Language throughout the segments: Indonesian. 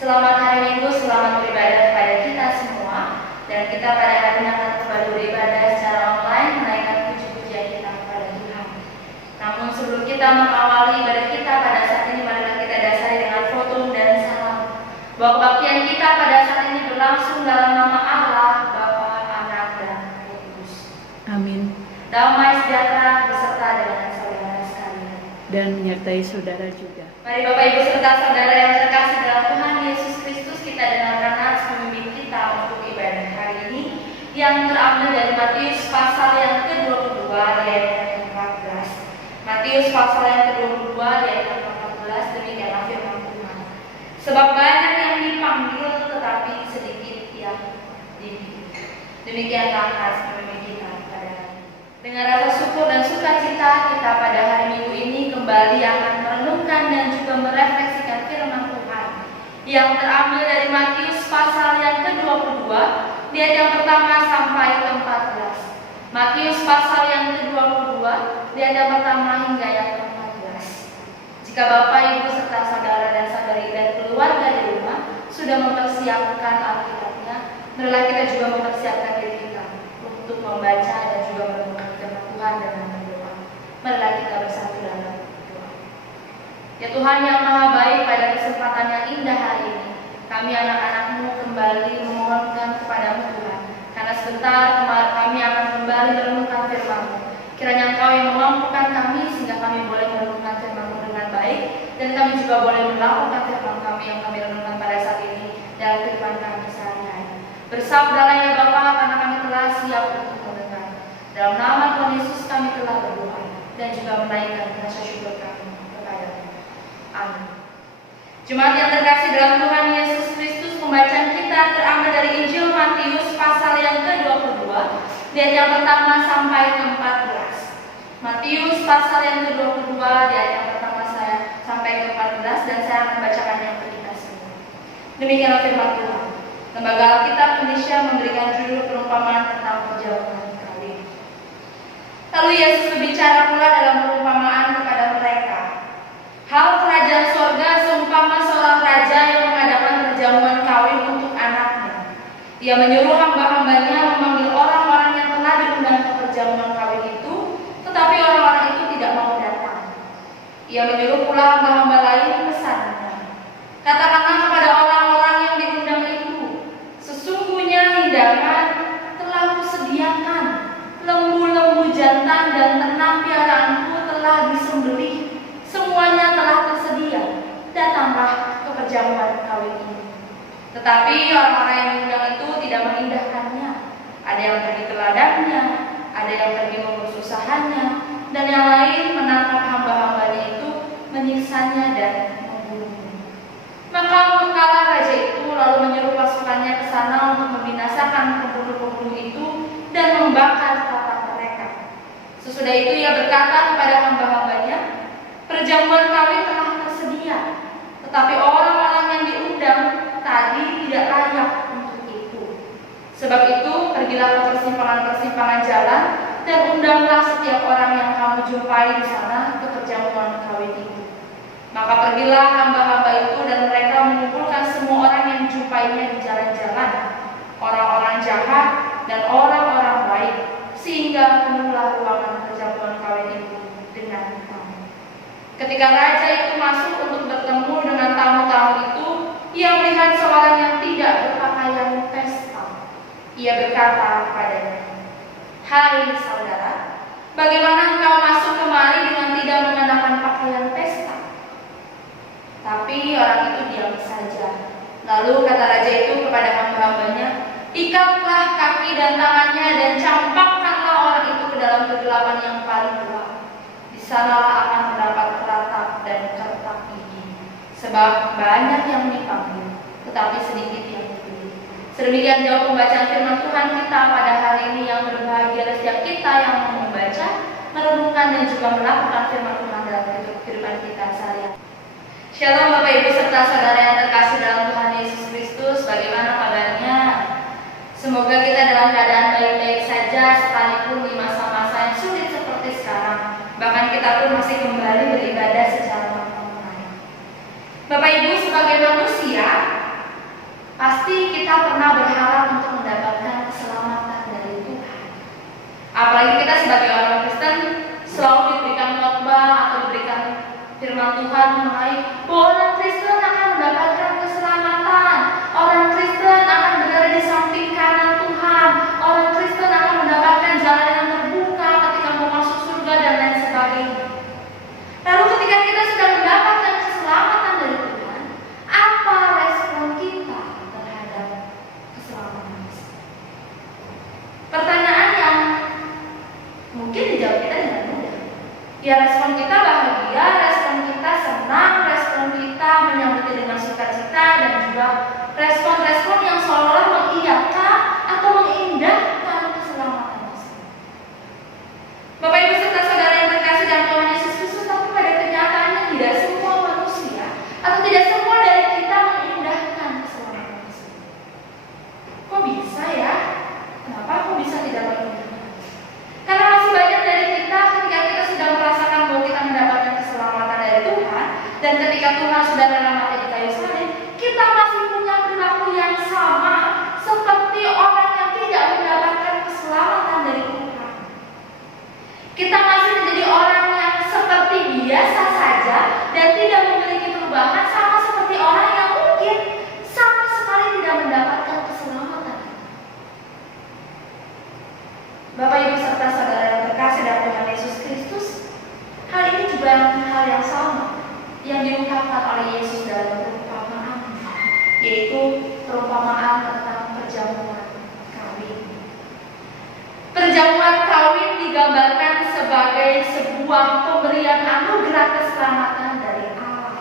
Selamat hari Minggu, selamat beribadah kepada kita semua. Dan kita pada hari ini akan kembali beribadah secara online, menaikkan puji-pujian kita kepada Tuhan. Namun sebelum kita mengawali ibadah kita pada saat ini, marilah kita dasari dengan foto dan salam bahwa kebaktian kita pada saat ini berlangsung dalam nama Allah, Bapa, Anak, dan Roh Kudus. Amin. Damai sejahtera beserta dengan saudara sekalian Dan menyertai saudara juga. Mari Bapak Ibu serta saudara yang terkasih dalam Tuhan Yesus Kristus, kita dengarkan nats pemimpin kita untuk ibadah hari ini yang terambil dari Matius pasal yang ke-22 ayat yang ke-14. Matius pasal yang ke-22 ayat yang ke-14, demikianlah firman Tuhan. Sebab banyak yang dipanggil tetapi sedikit yang dipilih. Demikianlah nats pemimpin kita pada hari ini. Dengan rasa syukur dan sukacita kita pada hari Minggu ini kembali akan merenungkan dan juga merefleksikan firman Tuhan yang terambil dari Matius pasal yang ke-22 di ayat yang pertama sampai ke-14. Matius pasal yang ke-22 di ayat yang pertama hingga yang ke-14. Jika Bapak, Ibu serta saudara dan saudari dan keluarga di rumah sudah mempersiapkan Alkitabnya, marilah kita juga mempersiapkan diri kita untuk membaca dan juga merenungkan firman Tuhan dengan berdoa. Marilah kita bersatu dalam doa. Ya Tuhan yang Maha Baik, pada kesempatan yang indah hari ini, kami anak-anak-Mu kembali memohonkan kepada-Mu Tuhan, karena sebentar kami akan kembali merenungkan firman-Mu. Kiranya Engkau yang memampukan kami sehingga kami boleh merenungkan firman-Mu dengan baik, dan kami juga boleh melakukan firman kami yang kami renungkan pada saat ini dalam kehidupan kami sehari-hari. Bersabdalah ya Bapa, karena kami telah siap untuk mendengar. Dalam nama Tuhan Yesus kami telah berdoa dan juga menaikkan rasa syukur kami kepada-Mu. Amin. Jemaat yang terkasih dalam Tuhan Yesus Kristus, pembacaan kita terambil dari Injil Matius pasal yang ke-22 di ayat yang pertama sampai ke-14. Matius pasal yang ke-22 di ayat yang pertama saya sampai ke-14, dan saya akan membacakannya untuk kita semua. Demikianlah firman Tuhan. Lembaga Alkitab Indonesia memberikan judul perumpamaan tentang perjamuan kawin. Lalu Yesus berbicara pula dalam perumpamaan kepada mereka. Hal kerajaan sorga seumpama seorang raja yang mengadakan perjamuan kawin untuk anaknya. Ia menyuruh hamba-hambanya memanggil orang-orang yang telah diundang ke perjamuan kawin itu, tetapi orang-orang itu tidak mau datang. Ia menyuruh pula hamba-hamba lain pesannya. Katakanlah kepada orang-orang yang diundang itu, sesungguhnya hidangan telah kusediakan, lembu-lembu jantan dan ternak piaraanku telah disembelih, semuanya telah tersedia, datanglah ke perjamuan kawin ini. Tetapi orang-orang yang diundang itu tidak mengindahkannya. Ada yang pergi ke ladangnya, ada yang pergi mempersusahannya, dan yang lain menangkap hamba-hambanya itu, menyiksanya dan membunuhnya. Maka murkalah raja itu lalu menyuruh pasukannya ke sana untuk membinasakan pembunuh-pembunuh itu dan membakar kota mereka. Sesudah itu ia berkata kepada hamba-hambanya, perjamuan kawin telah tersedia, tetapi orang-orang yang diundang tadi tidak layak untuk itu. Sebab itu pergilah ke persimpangan-persimpangan jalan dan undanglah setiap orang yang kamu jumpai di sana ke perjamuan kawin itu. Maka pergilah hamba-hamba itu dan mereka mengumpulkan semua orang yang dijumpainya di jalan-jalan, orang-orang jahat dan orang-orang baik, sehingga penuhlah ruangan perjamuan kawin itu dengan tamu. Ketika raja itu masuk untuk bertemu dengan tamu-tamu itu, ia melihat seorang yang tidak berpakaian pesta. Ia berkata kepadanya, "Hai saudara, bagaimana engkau masuk kemari dengan tidak mengenakan pakaian pesta?" Tapi orang itu diam saja. Lalu kata raja itu kepada hamba-hambanya, "Ikatlah kaki dan tangannya dan campakkanlah orang itu ke dalam kegelapan yang paling gelap. Di sanalah akan mendapat keratap dan kertak gigi. Sebab banyak yang dipanggil, tetapi sedikit yang dipilih." Sedemikian jauh pembacaan firman Tuhan kita pada hari ini, yang berbahagia setiap kita yang membaca, merenungkan dan juga melakukan firman Tuhan dalam kehidupan kita sehari-hari. Shalom Bapak Ibu serta saudara yang terkasih dalam Tuhan Yesus Kristus, bagaimana kabarnya? Semoga kita dalam keadaan baik-baik saja sekalipun di masa-masa yang sulit seperti sekarang. Bahkan kita pun masih kembali beribadah secara online. Bapak Ibu, sebagai manusia, Pasti kita pernah berharap untuk mendapatkan keselamatan dari Tuhan. Apalagi kita sebagai orang Kristen selalu diberikan khotbah atau diberikan firman Tuhan mengenai bahwa orang Kristen akan mendapatkan keselamatan, orang Kristen akan berada di samping kanan Tuhan, orang Kristen akan mendapatkan jalan yang terbuka ketika mau masuk surga dan lain sebagainya. Lalu ketika kita sudah mendapatkan keselamatan dari Tuhan, apa respon kita terhadap keselamatan tersebut? Pertanyaan yang mungkin dijawab kita dengan mudah. Ya, respon kita bahagia, respon kita senang, respon kita menyambutnya dengan sukacita, dan juga respon-respon yang seolah-olah mengiyakan atau mengindahkan keselamatan tersebut. Bapak Ibu serta saudara yang terkasih dalam Tuhan Yesus Kristus, tapi pada kenyataannya tidak semua manusia atau tidak semua dari kita mengindahkan keselamatan tersebut. Kok bisa ya? Kenapa kok bisa tidak mengindahkan? Karena masih banyak dari kita ketika kita sudah merasakan bahwa kita mendapatkan keselamatan dari Tuhan, dan ketika Tuhan sudah rela mati di kayu salib, kita masih punya perilaku yang sama seperti orang yang tidak mendapatkan keselamatan dari Tuhan. Kita masih menjadi orang yang seperti biasa saja dan tidak memiliki perubahan, sama seperti orang yang mungkin sama sekali tidak mendapatkan keselamatan. Bapak Ibu serta saudara yang terkasih dalam Tuhan Yesus Kristus, hal ini juga hal yang sama yang diungkapkan oleh Yesus dalam perumpamaan, yaitu perumpamaan tentang perjamuan kawin. Perjamuan kawin digambarkan sebagai sebuah pemberian anugerah keselamatan dari Allah,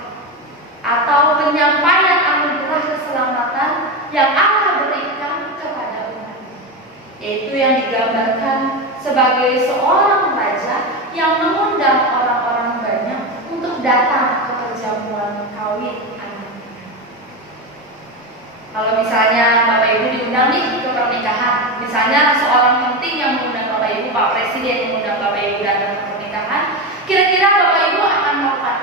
atau penyampaian anugerah keselamatan yang Allah berikan kepada umat, yaitu yang digambarkan sebagai seorang raja yang mengundang orang-orang banyak untuk datang ke perjamuan kawin anaknya. Kalau misalnya Bapak Ibu diundang nih ke pernikahan, misalnya seorang penting yang mengundang Bapak Ibu, Pak Presiden yang mengundang Bapak Ibu datang ke pernikahan, kira-kira Bapak Ibu akan melakukan?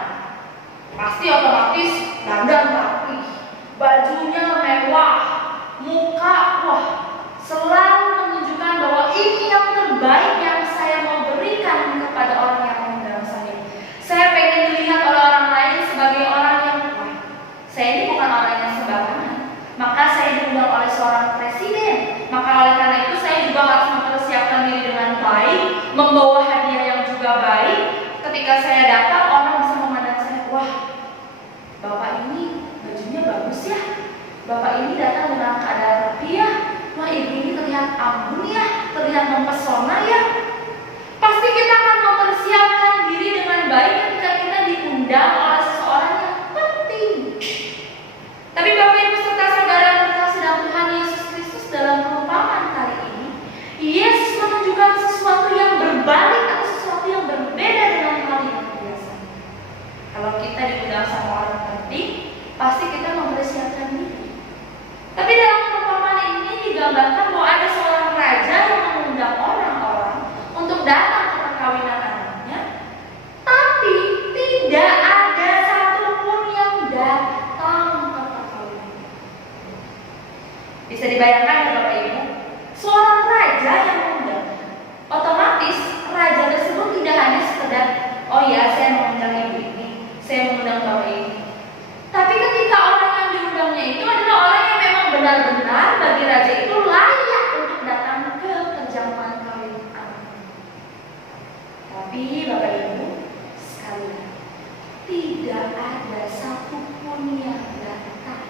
Pasti otomatis dandan rapi, bajunya mewah, muka wah, selalu menunjukkan bahwa ini yang terbaik yang saya mau berikan kepada orang yang mengundang saya. Saya pengen dilihat oleh orang lain sebagai orang yang wah, saya ini bukan orang yang sembarangan. Maka saya diundang oleh seorang presiden. Maka oleh karena itu saya juga harus mempersiapkan diri dengan baik, membawa hadiah yang juga baik. Ketika saya datang, orang bisa memandang saya, wah, Bapak ini bajunya bagus ya. Bapak ini datang dengan keadaan rapi ya. Wah, ibu ini terlihat anggun ya, terlihat mempesona ya. Pasti kita akan mempersiapkan diri dengan baik ketika kita diundang oleh seseorang yang penting. Tapi Bapak Ibu serta saudara yang terkasih dalam Tuhan Yesus Kristus, dalam perumpamaan kali ini, Yesus menunjukkan sesuatu yang berbalik atau sesuatu yang berbeda dengan hal yang biasa. Kalau kita diundang sama orang penting, pasti kita mempersiapkan diri. Tapi dalam perumpamaan ini digambarkan bahwa ada seorang raja yang mengundang orang-orang untuk datang ke perkawinan anaknya, tapi tidak ada satupun yang datang ke perkawinan. Bisa dibayangkan ya Bapak Ibu, seorang raja yang mengundang, otomatis raja tersebut tidak hanya sekedar, oh ya saya mengundang ibu ini, saya mengundang Bapak ini. Tapi ketika orang yang diundangnya itu adalah orang yang memang benar-benar bagi raja itu layak untuk datang ke perjamuan kawin anaknya. Tapi Bapak Ibu sekalian, tidak ada satupun yang datang.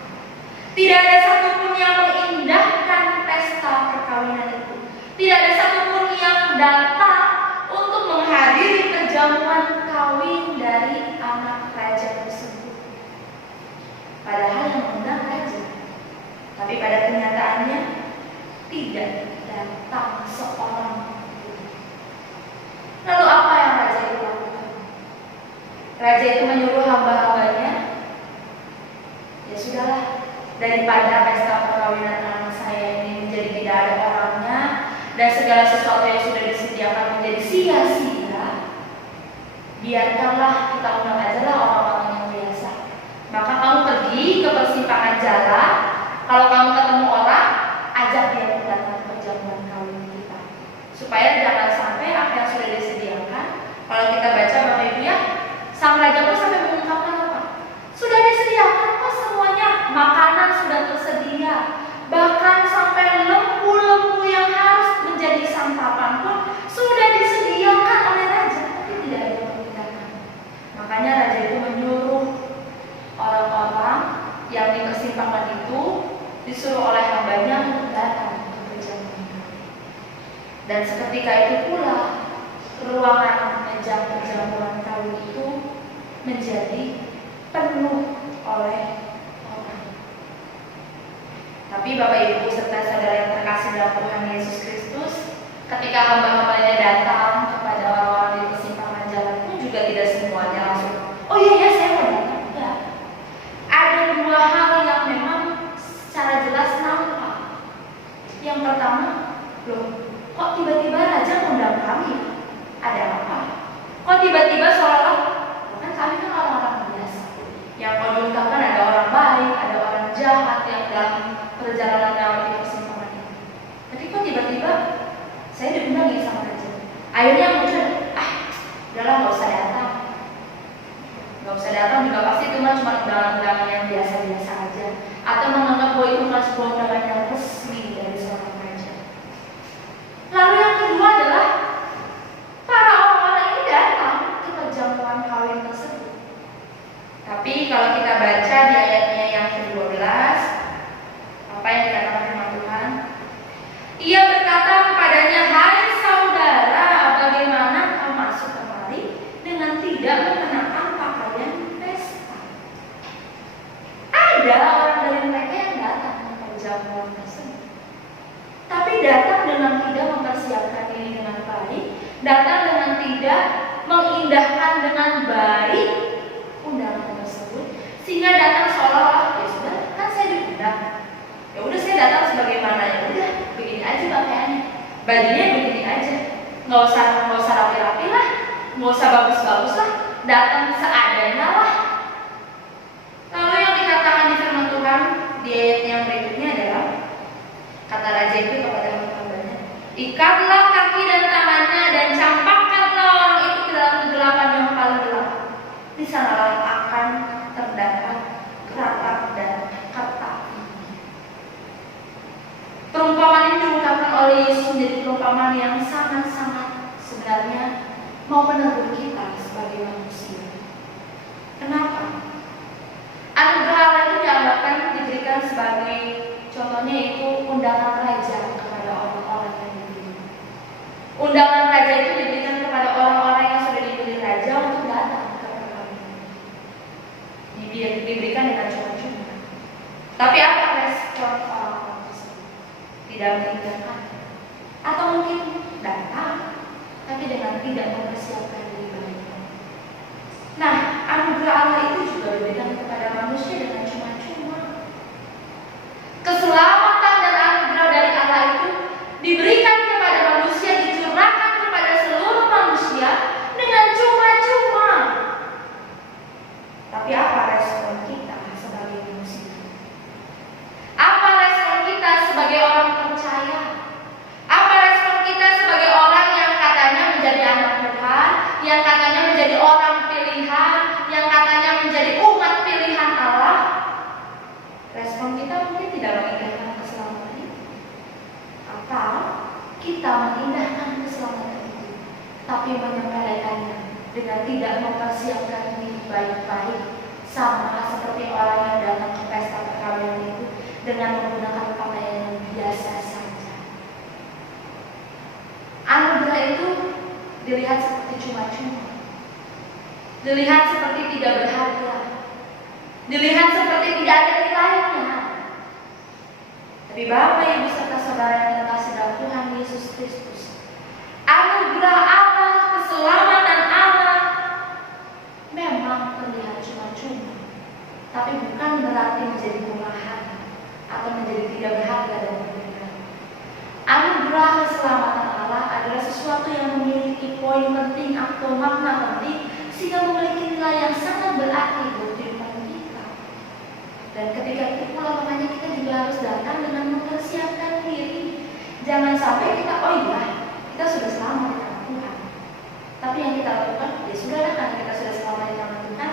Tidak ada satupun yang mengindahkan pesta perkawinan itu. Tidak ada satupun yang datang untuk menghadiri perjamuan kawin dari anak raja tersebut. Padahal yang mengundang raja, tapi pada kenyataannya tidak datang seorang pun. Lalu apa yang raja itu lakukan? Raja itu menyuruh hamba-hambanya, ya sudahlah, daripada pesta perkawinan anak saya ini menjadi tidak ada orangnya dan segala sesuatu yang sudah disediakan menjadi sia-sia, biarkanlah kita undang aja lah orang-orang yang biasa. Maka kamu pergi ke persimpangan jalan, Kalau kamu ketemu orang, ajak dia datang ke perjamuan kawin kita, supaya jangan sampai apa yang sudah disediakan. Kalau kita baca Bapak Ibu ya, sang raja pun sampai mengungkapkan apa? Sudah disediakan kok semuanya, makanan sudah tersedia, bahkan sampai lembu-lembu yang harus menjadi santapan pun sudah disediakan oleh raja, tapi tidak ada yang membedakan. Makanya raja itu menyuruh orang-orang yang di persimpangan itu, disuruh oleh hambanya untuk datang ke perjamuan. Dan seketika itu pula ruangan meja perjamuan kawin itu menjadi penuh oleh orang. Tapi Bapak Ibu serta saudara yang terkasih dalam Tuhan Yesus Kristus, ketika hamba-hambanya datang kepada orang-orang di persimpangan jalan pun juga tidak semuanya langsung, oh iya ya saya mau datang. Enggak. Ada dua hal yang memang secara jelas nampak. Yang pertama, loh, kok tiba-tiba raja mengundang kami? Ada apa? Kok tiba-tiba seolah-olah, kan kami kan orang-orang biasa. Yang kalau diungkapkan ada orang baik, ada orang jahat yang dalam perjalanan melewati persimpangan ini. Tapi kok tiba-tiba saya diundang ya sama raja. Akhirnya muncul, udahlah nggak usah datang. Nggak usah datang juga pasti itu cuma undangan-undangan yang biasa-biasa aja. Atau menganggap bahwa itu bukan sebuah undangan yang resmi dari seorang raja. Lalu yang kedua adalah para orang-orang ini datang ke perjamuan kawin tersebut. Tapi kalau kita baca di ayatnya yang ke-12, apa yang dikatakan firman Tuhan? Ia berkata kepadanya, hai saudara, bagaimana kau masuk kemari dengan tidak mengenakan pakaian pesta? Ada orang dari mereka yang datang ke perjamuan tersebut, tapi datang dengan tidak mempersiapkan diri dengan baik, datang dengan tidak mengindahkan dengan baik undangan tersebut, sehingga datang seolah-olah ya sudah kan saya diundang, ya udah saya datang sebagaimana, ya udah begini aja pakaiannya, bajunya begini aja, nggak usah rapi-rapi lah, nggak usah bagus-bagus lah, datang seadanya lah. Lalu yang dikatakan di firman Tuhan di ayat yang berikutnya adalah kata raja itu kepada hamba-hambanya, ikatlah kaki dan tangannya dan campakkanlah orang itu ke dalam kegelapan yang paling gelap. Di sanalah akan terdapat keratap dan ketak. Perumpamaan ini diungkapkan oleh Yesus menjadi perumpamaan yang sangat-sangat sebenarnya mau menegur kita sebagai manusia. Kenapa? Anugerah Allah itu dianggapkan diberikan sebagai contohnya itu undangan raja kepada orang-orang yang dipilih. Undangan raja itu diberikan kepada orang-orang yang sudah dipilih raja untuk datang ke perkawinan. Diberikan dengan cuma-cuma. Tapi apa respon orang-orang tersebut? Tidak meninggalkan, atau mungkin datang tapi dengan tidak mempersiapkan diri baik. Nah, anugerah Allah itu juga diberikan kepada manusia dengan cuma-cuma. Keselamatan dan anugerah dari Allah itu diberikan kepada manusia, dicurahkan kepada seluruh manusia dengan cuma-cuma. Tapi apa respon kita sebagai manusia? Apa respon kita sebagai orang percaya? Apa respon kita sebagai orang yang katanya menjadi anak Tuhan, yang katanya menjadi orang pilihan, yang katanya menjadi umat pilihan Allah? Respon kita mungkin tidak mengindahkan keselamatan itu, atau kita mengindahkan keselamatan itu tapi menyepelekannya dengan tidak mempersiapkan diri baik-baik, sama seperti orang yang datang ke pesta perkawinan itu dengan menggunakan pakaian yang biasa saja. Anugerah itu dilihat seperti cuma-cuma, dilihat seperti tidak berharga, dilihat seperti tidak ada nilainya. Tapi Bapak, Ibu serta saudara yang terkasih dalam Tuhan Yesus Kristus, anugerah Allah, keselamatan Allah memang terlihat cuma-cuma, tapi bukan berarti menjadi murahan atau menjadi tidak berharga dan berbeda. Anugerah keselamatan Allah adalah sesuatu yang memiliki poin penting atau makna penting, sehingga memiliki nilai yang sangat berarti buat kehidupan kita. Dan ketika itu pula makanya kita juga harus datang dengan mempersiapkan diri. Jangan sampai kita, oh iya, kita sudah selamat di tangan Tuhan. Tapi yang kita lakukan, ya sudah lah, karena kita sudah selamat di tangan Tuhan,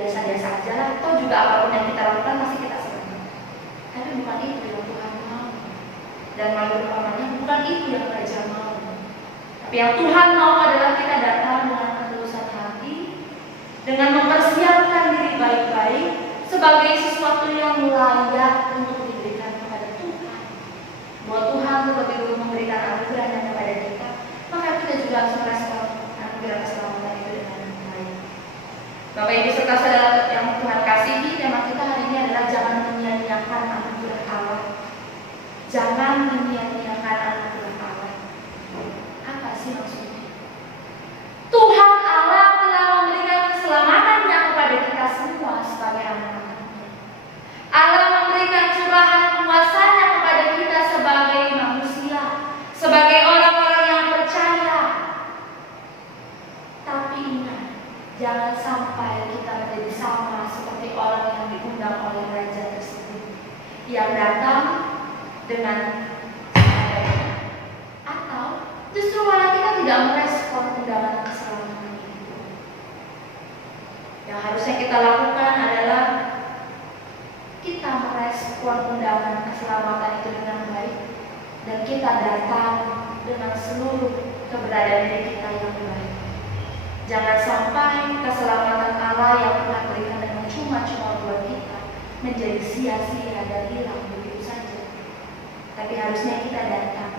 biasa-biasa aja lah. Toh juga apapun yang kita lakukan pasti kita selamat. Tapi bukan itu yang Tuhan mau. Dan malu umpamanya bukan itu yang Raja mau. Tapi yang Tuhan mau adalah kita datang dengan ketulusan hati, dengan mempersiapkan diri baik-baik sebagai sesuatu yang layak untuk diberikan kepada Tuhan. Bahwa Tuhan lebih dulu memberikan anugerahnya kepada kita, maka kita juga harus merespon anugerah keselamatan itu dengan baik. Bapak Ibu serta saudara yang Tuhan kasihi, tema kita hari ini adalah jangan menyia-nyiakan anugerah Allah. Jangan menyia-nyiakan anugerah Allah. Apa sih maksudnya? Tuhan Allah telah memberikan keselamatannya kepada kita semua sebagai anak-anaknya. Allah memberikan curahan kuasa-Nya kepada kita sebagai manusia, sebagai orang-orang yang percaya. Tapi ingat, jangan sampai kita menjadi sama seperti orang yang diundang oleh raja tersebut, yang datang dengan atau justru malah kita tidak merespon undangan keselamatan itu. Yang harusnya kita lakukan adalah kita merespon undangan keselamatan itu dengan baik, dan kita datang dengan seluruh keberadaan diri kita yang baik. Jangan sampai keselamatan Allah yang Tuhan berikan dengan cuma-cuma buat kita menjadi sia-sia dan hilang begitu saja. Tapi harusnya kita datang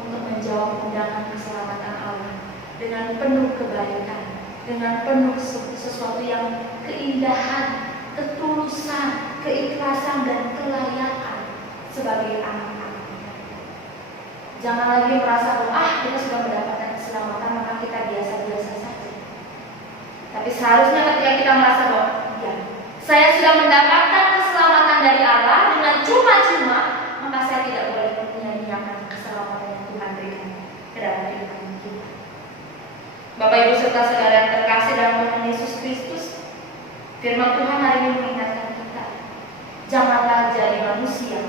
untuk menjawab undangan keselamatan Allah dengan penuh kebaikan, dengan penuh sesuatu yang keindahan, ketulusan, keikhlasan, dan kelayakan sebagai anak-anak. Jangan lagi merasa bahwa kita sudah mendapatkan keselamatan maka kita biasa-biasa saja. Tapi seharusnya ketika kita merasa bahwa ya, saya sudah mendapatkan keselamatan dari Allah dengan cuma-cuma, maka saya tidak boleh menyia-nyiakan keselamatan yang Tuhan berikan ke dalam kehidupan kita. Bapak Ibu serta saudara yang terkasih dalam Tuhan Yesus Kristus, firman Tuhan hari ini mengingatkan kita, janganlah jadi manusia,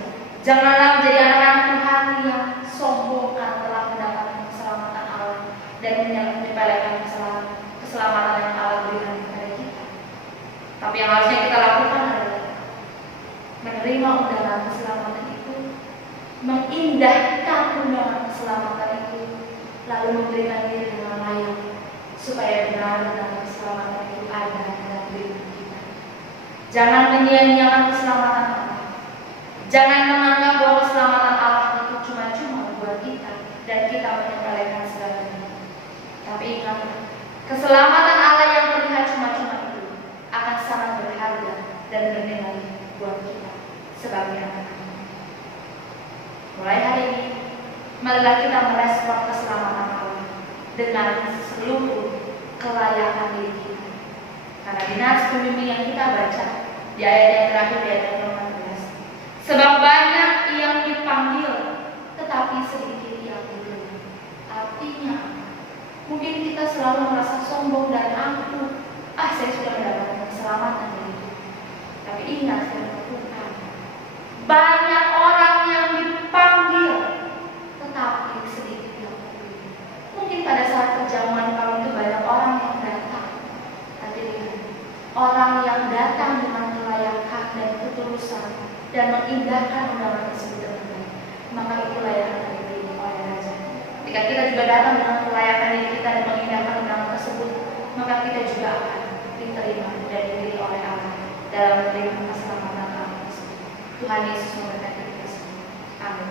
janganlah menjadi anak-anak Tuhan yang sombong karena telah mendapatkan keselamatan Allah dan menyepelekan keselamatan yang Allah berikan kepada kita. Tapi yang harusnya kita lakukan adalah menerima undangan keselamatan itu, mengindahkan undangan keselamatan itu, lalu memberikan diri dengan layak supaya benar-benar keselamatan itu ada dalam diri kita. Jangan menyia-nyiakan keselamatan Allah. Jangan menganggap bahwa keselamatan Allah itu cuma-cuma buat kita dan kita menyepelekan segalanya. Tapi ingat, keselamatan Allah yang terlihat cuma-cuma itu akan sangat berharga dan bernilai buat kita sebagai anak-anak. Mulai hari ini, marilah kita merespon keselamatan Allah dengan seluruh kelayakan diri kita. Karena di nats pembimbing yang kita baca di ayat yang terakhir, di ayat yang 14, sebab banyak yang dipanggil, tetapi sedikit yang dipilih. Artinya, mungkin kita selalu merasa sombong dan angkuh. Saya sudah mendapatkan keselamatan dari itu. Tapi ingat firman Tuhan, banyak orang yang dipanggil, tetapi sedikit yang dipilih. Mungkin pada saat perjamuan kalau itu banyak orang yang datang, tapi lihat, orang yang datang dengan kelayakan dan ketulusan dan mengindahkan undangan tersebut dengan baik, maka itulah yang akan dipilih oleh Raja. Ketika kita juga datang dengan kelayakan diri kita dan mengindahkan undangan tersebut, maka kita juga akan diterima dan dipilih oleh Allah dalam menerima keselamatan Allah tersebut. Tuhan Yesus memberkati kita semua. Amin.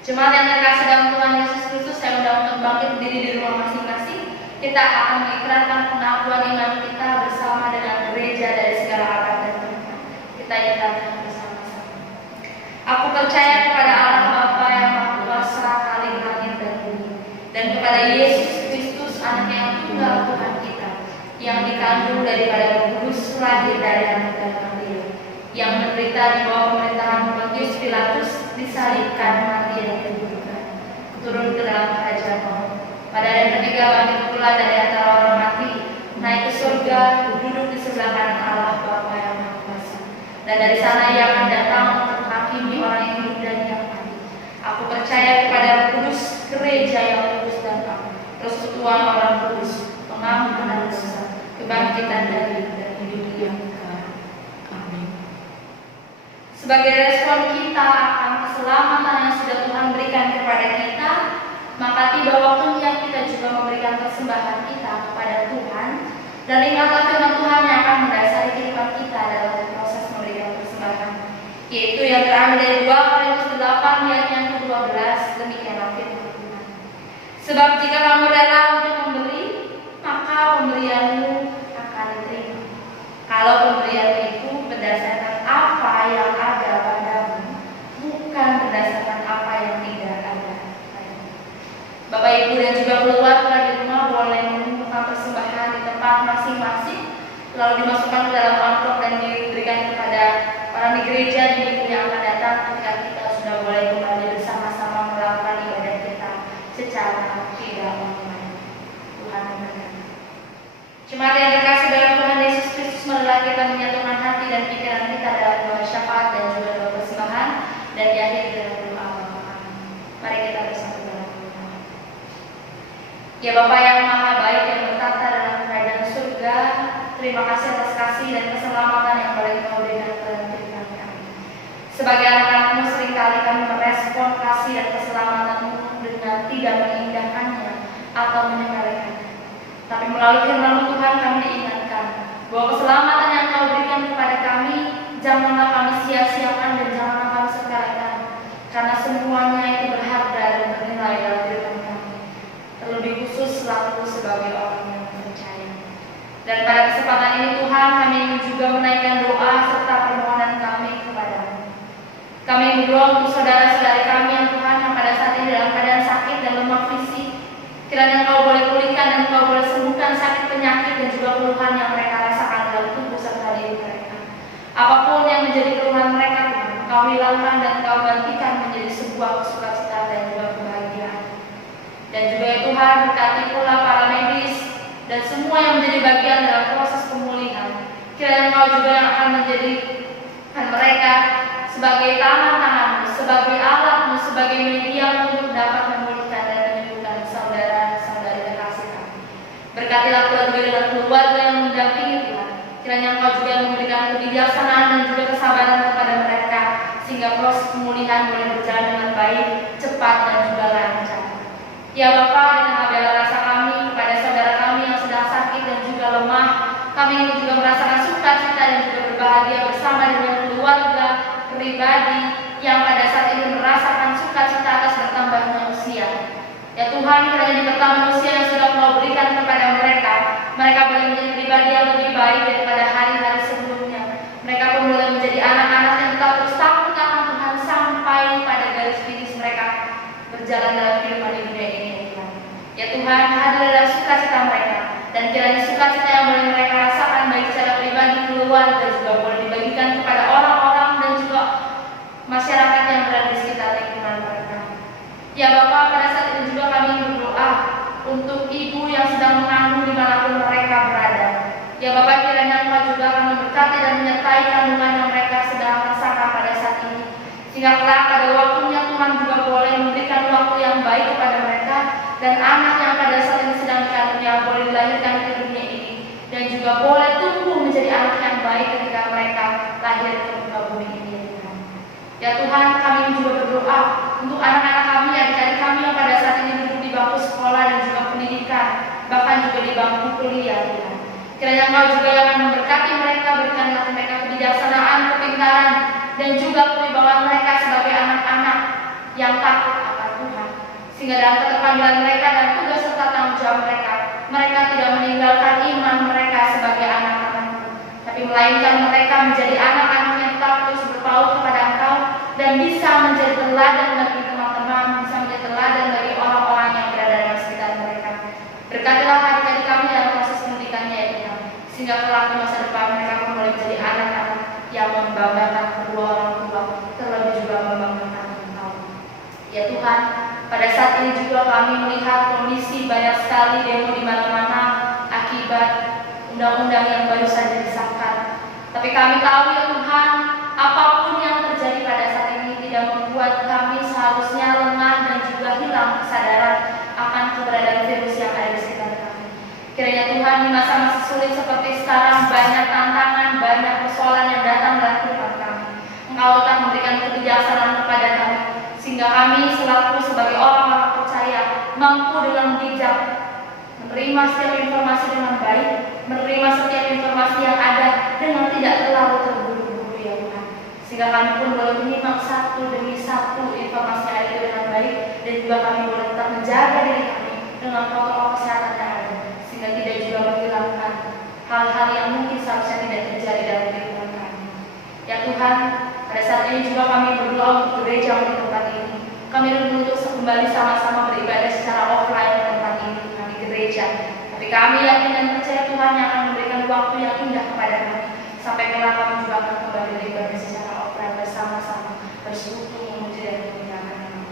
Jemaat yang terkasih dalam Tuhan Yesus Kristus, saya undang untuk bangkit berdiri di rumah masing-masing. Kita akan mengikrarkan pengakuan iman kita bersama dengan gereja dari segala abad dan tempat. Kita ikrarkan bersama-sama. Aku percaya kepada Allah Bapa yang Maha Kuasa, Khalik langit dan bumi, dan kepada Yesus Kristus, Anak yang tunggal Tuhan kita, yang dikandung daripada Roh Kudus, lahir dari anak dan Maria, yang menderita di bawah pemerintahan Pontius Pilatus, disalibkan, mati dan dikuburkan, turun ke dalam kerajaan maut. Pada hari ketiga bangkit pula dari antara orang mati, naik ke surga, duduk di sebelah kanan Allah Bapa yang Maha Kuasa. Dan dari sana ia Aku percaya kepada Roh Kudus, gereja yang kudus dan persekutuan orang kudus, pengampunan dosa, kebangkitan dari hidup yang kekal. Amin. Sebagai respon kita akan keselamatan yang sudah Tuhan berikan kepada kita, maka tiba waktunya kita juga memberikan persembahan kita kepada Tuhan. Dan ingatlah firman Tuhan yang akan mendasari kehidupan kita dalam proses memberikan persembahan, yaitu yang terambil dari 2 Korintus 8 ayat yang ke-12. Demikianlah firman Tuhan. Sebab jika kamu rela untuk memberi, maka pemberianmu akan diterima. Kalau pemberianmu itu berdasarkan apa yang ada padamu, bukan berdasarkan apa yang tidak ada. Bapak, Ibu, dan juga keluarga di rumah boleh mengumpulkan persembahan di tempat masing-masing, lalu dimasukkan ke dalam amplop dan diberikan kepada orang di gereja di minggu yang akan datang ketika kita sudah boleh kembali bersama-sama melakukan ibadah kita secara tidak online. Tuhan memberkati. Jemaat yang terkasih dalam Tuhan Yesus Kristus, marilah kita menyatukan hati dan pikiran kita dalam doa syafaat dan juga doa persembahan, dan diakhiri dengan doa Bapa. Mari kita bersatu dalam doa. Ya Bapa yang Maha Baik yang bertata dalam kerajaan surga, terima kasih atas kasih dan keselamatan yang boleh Kau berikan kepada kehidupan kami. Sebagai anak-anak-Mu, seringkali kami merespon kasih dan keselamatan-Mu dengan tidak mengindahkannya atau menyepelekannya. Tapi melalui firman Tuhan kami diingatkan bahwa keselamatan yang Kau berikan kepada kami janganlah kami sia-siakan dan janganlah kami sepelekan, karena semuanya itu berharga dan bernilai dalam kehidupan kami, terlebih khusus selaku sebagai orang yang percaya. Dan pada kesempatan ini Tuhan, kami ingin juga menaikkan doa serta permohonan kami kepada-Mu. Kami berdoa untuk saudara-saudari kami yang Tuhan yang pada saat ini dalam keadaan sakit dan lemah fisik. Kiranya Kau boleh pulihkan dan Kau boleh sembuhkan sakit penyakit dan juga keluhan yang mereka rasakan dalam tubuh serta diri mereka. Apapun yang menjadi keluhan mereka, Tuhan, Kau hilangkan dan Kau gantikan menjadi sebuah sukacita dan juga kebahagiaan. Dan juga ya Tuhan, berkati pula para medis dan semua yang menjadi bagian dalam proses pemulihan. Kiranya Kau juga yang akan menjadikan mereka sebagai tangan-tangan-Mu, sebagai alat-Mu, sebagai media untuk dapat memulihkan dan menyembuhkan saudara-saudari terkasih kami. Berkatilah pula juga dengan keluarga yang mendampingi Tuhan. Kiranya Engkau juga memberikan kebijaksanaan dan juga kesabaran kepada mereka, sehingga proses pemulihan boleh berjalan dengan baik, cepat dan juga lancar. Ya Bapa, dengan segala rasa kami kepada saudara kami yang sedang sakit dan juga lemah, kami ingin juga merasakan sukacita dan juga berbahagia bersama dengan keluarga, pribadi yang pada saat ini merasakan sukacita atas bertambahnya usia. Ya Tuhan, kiranya di bertambah usia yang sudah Kau berikan kepada mereka, mereka boleh menjadi pribadi yang lebih baik daripada hari-hari sebelumnya. Mereka pun boleh menjadi anak-anak yang tetap terus takut akan Tuhan sampai pada garis finish mereka berjalan dalam kehidupan di dunia ini. Ya Tuhan, hadirlah sukacita mereka, dan kiranya sukacita yang boleh mereka rasakan baik secara pribadi, keluarga, juga boleh dibagikan kepada orang-orang dan juga masyarakat yang berada di sekitar lingkungan mereka. Ya Bapa, pada saat ini juga kami berdoa untuk ibu yang sedang mengandung dimanapun mereka berada. Ya Bapa, kiranya Engkau juga akan memberkati dan menyertai kandungan yang mereka sedang rasakan pada saat ini, sehingga kelak pada waktunya Tuhan juga boleh memberikan waktu yang baik kepada mereka, dan anak yang pada saat ini sedang dikandungnya boleh dilahirkan ke dunia ini, dan juga boleh tumbuh menjadi anak yang baik ketika mereka lahir ke muka bumi ini. Ya Tuhan, kami juga berdoa untuk anak-anak kami, adik-adik kami yang pada saat ini duduk di bangku sekolah dan juga pendidikan, bahkan juga di bangku kuliah, Tuhan. Kiranya Engkau juga yang akan memberkati mereka, berikanlah mereka kebijaksanaan, kepintaran, dan juga kewibawaan mereka sebagai anak-anak yang takut akan Tuhan, sehingga dalam keterpanggilan mereka dan tugas serta tanggung jawab mereka, mereka tidak meninggalkan iman mereka sebagai anak-anak, tapi melainkan mereka menjadi anak-anak yang tetap terus berpaut kepada Engkau dan bisa menjadi teladan bagi teman-teman, bisa menjadi teladan bagi orang-orang yang berada dalam sekitar mereka. Berkatilah adik-adik kami dalam proses pendidikannya, ya Tuhan, sehingga kelak di masa depan mereka pun boleh menjadi anak-anak yang membanggakan kedua orang tua, terlebih juga membanggakan Engkau. Ya Tuhan, pada saat ini juga kami melihat kondisi banyak sekali demo di mana-mana akibat undang-undang yang baru saja disahkan. Tapi kami tahu ya Tuhan, apapun yang terjadi pada saat ini tidak membuat kami seharusnya mampu dengan bijak menerima setiap informasi dengan baik, menerima setiap informasi yang ada dengan tidak terlalu terburu-buru ya Tuhan. Sehingga kami pun boleh menyimak satu demi satu informasi yang ada itu dengan baik, dan juga kami boleh tetap menjaga diri kami dengan protokol kesehatan yang ada, sehingga tidak juga menghilangkan hal-hal yang mungkin seharusnya tidak terjadi dalam kehidupan kami. Ya Tuhan, pada saat ini juga kami berdoa untuk gereja di tempat ini. Kami rindu untuk kembali sama-sama beribadah secara offline di tempat ini, di gereja. Tapi kami yakin dan percaya Tuhan yang akan memberikan waktu yang indah kepada kami. Sampai kelak kami juga akan kembali beribadah secara offline bersama-sama, bersekutu memuji dan memuliakan Nama.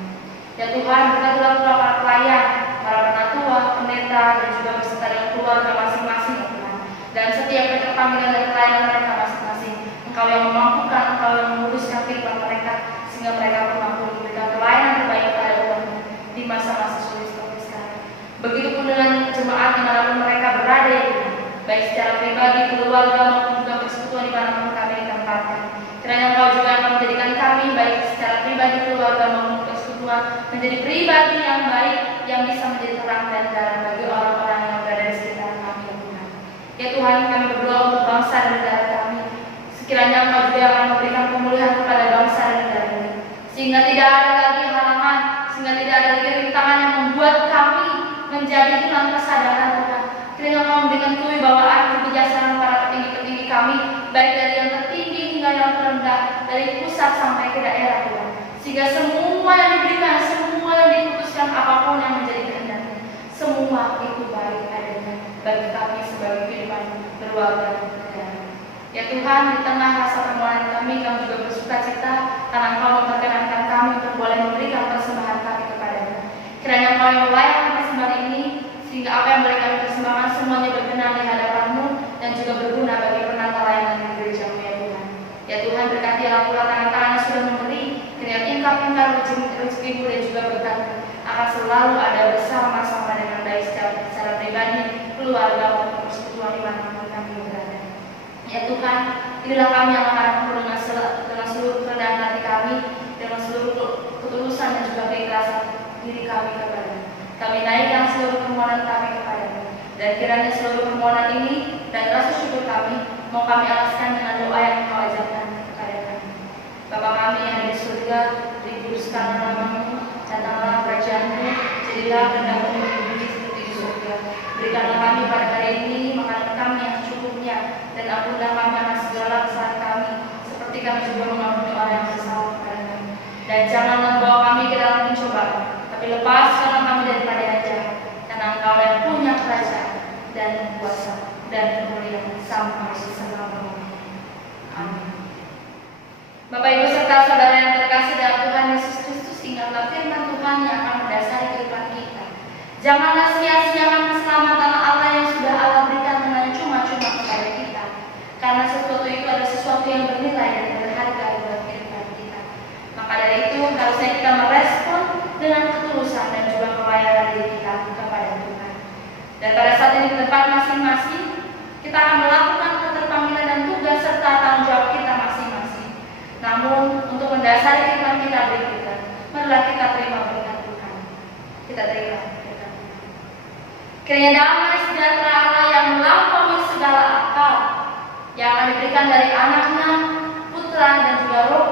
Ya Tuhan, berkatilah para pelayan, para penatua, pendeta, dan juga beserta dengan keluarga masing-masing ya Tuhan. Dan setiap keterpanggilan dan pelayanan mereka masing-masing. Engkau yang memampukan, Engkau yang menguruskan kehidupan mereka, sehingga mereka pun mampu memberikan pelayanan terbaik kepada Tuhan di masa-masa sulit seperti sekarang. Begitupun dengan jemaat dimanapun mereka berada ya Tuhan, baik secara pribadi, keluarga, maupun juga persekutuan dimanapun kami ditempatkan. Kiranya Engkau juga akan menjadikan kami baik secara pribadi, keluarga, maupun persekutuan menjadi pribadi yang baik, yang bisa menjadi terang dan garam bagi orang-orang yang berada di sekitar kami ya Tuhan. Ya Tuhan, kami berdoa untuk bangsa dan negara kami. Sekiranya Engkau juga akan memberikan pemulihan kepada bangsa dan negara ini, sehingga tidak ada lagi halangan, sehingga tidak ada lagi rintangan yang membuat kami menjadi hilang kesadaran Tuhan. Kiranya Engkau memberikan kewibawaan kebijaksanaan para petinggi-petinggi kami, baik dari yang tertinggi hingga yang terendah, dari pusat sampai ke daerah Tuhan, sehingga semua yang diberikan, semua yang diputuskan, apapun yang menjadi kehendaknya, semua itu baik adanya bagi kami sebagai kehidupan berwarga dan negara. Ya Tuhan, di tengah rasa permohonan kami juga bersuka cita karena Engkau memperkenankan kami untuk boleh memberikan persembahan kami kepada-Mu. Kiranya Engkau yang melayani persembahan ini, sehingga apa yang boleh kami persembahkan semuanya berkenan di hadapan-Mu dan juga berguna bagi penata layanan di gereja-Mu ya Tuhan. Ya Tuhan, berkatilah pula tangan-tangan yang sudah memberi, kiranya tingkap-tingkap rezeki-Mu dan juga berkat akan selalu ada bersama-sama dengan baik secara pribadi, keluarga, maupun persekutuan dimanapun kami berada. Ya Tuhan, inilah kami yang akan dengan seluruh kerendahan hati kami, dengan seluruh ketulusan dan juga keikhlasan diri kami kepada-Mu. Kami naikkan seluruh permohonan kami kepada-Mu, dan kiranya seluruh permohonan ini dan rasa syukur kami mau kami alaskan dengan doa yang Engkau ajarkan kepada kami. Bapa kami yang ada di surga, dikuduskanlah nama-Mu, datanglah kerajaan-Mu, jadilah kehendak-Mu di bumi seperti di surga. Berikanlah kami pada hari ini makanan kami yang secukupnya, dan ampunilah kami akan segala kesalahan kami, seperti kami juga mengampuni orang yang bersalah kepada kami. Dan janganlah membawa kami ke dalam pencobaan, tapi lepaskanlah kami daripada yang jahat, karena Engkau yang punya kerajaan dan kuasa dan kemuliaan sampai selama-lamanya. Amin. Bapak Ibu serta saudara yang terkasih dalam Tuhan Yesus Kristus, ingatlah firman Tuhan yang akan mendasari kehidupan kita. Janganlah sia-siakan keselamatan Allah yang sudah Allah berikan dengan cuma-cuma kepada kita, karena sesuatu itu adalah sesuatu yang bernilai dan berharga buat kehidupan kita. Maka dari itu harusnya kita merespon dengan ketulusan dan juga pelayanan diri kita kepada Tuhan. Dan pada saat ini di tempat masing-masing, kita akan melakukan keterpanggilan dan tugas serta tanggung jawab kita masing-masing. Namun untuk mendasari kehidupan kita berikutnya, marilah kita terima berkat Tuhan. Kita terima berkat Tuhan. Kiranya damai sejahtera Allah yang melampaui segala akal, yang akan diberikan dari Anaknya, Putra dan juga Roh